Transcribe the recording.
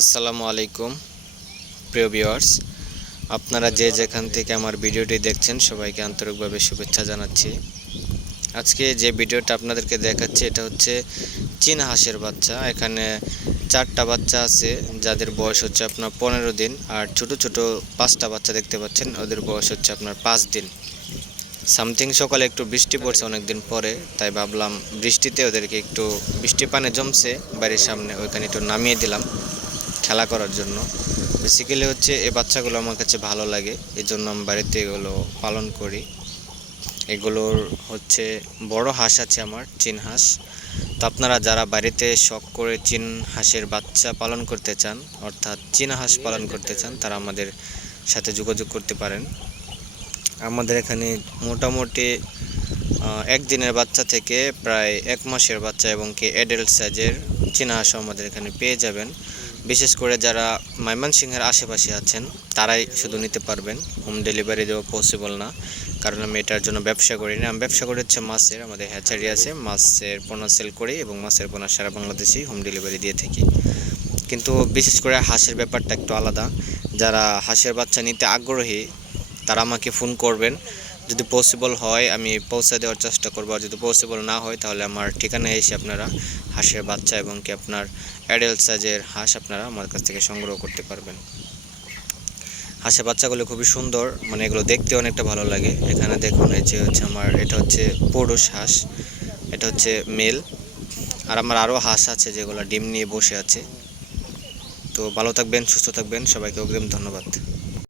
আসসালামু আলাইকুম, প্রিয় ভিউয়ার্স আপনারা যে যেখান থেকে আমার ভিডিওটি দেখছেন, সবাইকে আন্তরিকভাবে শুভেচ্ছা জানাচ্ছি। আজকে যে ভিডিওটা আপনাদেরকে দেখাচ্ছি, এটা হচ্ছে চীনা হাঁসের বাচ্চা। এখানে চারটা বাচ্চা আছে, যাদের বয়স হচ্ছে আপনার পনেরো দিন, আর ছোট ছোট পাঁচটা বাচ্চা দেখতে পাচ্ছেন, ওদের বয়স হচ্ছে আপনার পাঁচ দিন। সামথিং সকালে একটু বৃষ্টি পড়ছে অনেক দিন পরে, তাই ভাবলাম বৃষ্টিতে ওদেরকে একটু বৃষ্টি পানে জমছে, বাড়ির সামনে ওইখানে একটু নামিয়ে দিলাম। খেলা করার জন্য। বেসিক্যালি হচ্ছে এই বাচ্চাগুলো আমার কাছে ভালো লাগে এই জন্য আমি বাড়িতে এগুলো পালন করি। এগুলোর হচ্ছে বড় হাঁস আছে আমার, চীন হাঁস। তো আপনারা যারা বাড়িতে শখ করে চীন হাঁসের বাচ্চা পালন করতে চান, অর্থাৎ চীনা হাঁস পালন করতে চান, তারা আমাদের সাথে যোগাযোগ করতে পারেন। আমাদের এখানে মোটামুটি একদিনের বাচ্চা থেকে প্রায় এক মাসের বাচ্চা এবং কি অ্যাডাল্ট সাইজের চীনা হাঁসও আমাদের এখানে পেয়ে যাবেন। বিশেষ করে যারা ময়মনসিংহের আশেপাশে আছেন, তারাই শুধু নিতে পারবেন। হোম ডেলিভারি দেওয়া পসিবল না। কারণ আমি এটার জন্য ব্যবসা করি না। আমি ব্যবসা করি হচ্ছে মাছের, আমাদের হ্যাচারি আছে। মাছের পোনা সেল করি এবং মাছের পোনা সারা বাংলাদেশেই হোম ডেলিভারি দিয়ে থাকি। কিন্তু বিশেষ করে হাঁসের ব্যাপারটা একটু আলাদা। যারা হাঁসের বাচ্চা নিতে আগ্রহী, তারা আমাকে ফোন করবেন। যদি পসিবল হয়, আমি পৌঁছে দেওয়ার চেষ্টা করব। আর যদি পসিবল না হয়, তাহলে আমার ঠিকানায় এসে আপনারা হাঁসের বাচ্চা এবং কি আপনার অ্যাডাল্ট সাইজের হাঁস আপনারা আমার কাছ থেকে সংগ্রহ করতে পারবেন। হাঁসের বাচ্চাগুলো খুবই সুন্দর মানে এগুলো দেখতে অনেকটা ভালো লাগে। এখানে দেখুন, এই যে হচ্ছে আমার, এটা হচ্ছে পুরুষ হাঁস, এটা হচ্ছে মেল আর আমার আরও হাঁস আছে যেগুলো ডিম নিয়ে বসে আছে। তো ভালো থাকবেন, সুস্থ থাকবেন, সবাইকে অগ্রিম ধন্যবাদ।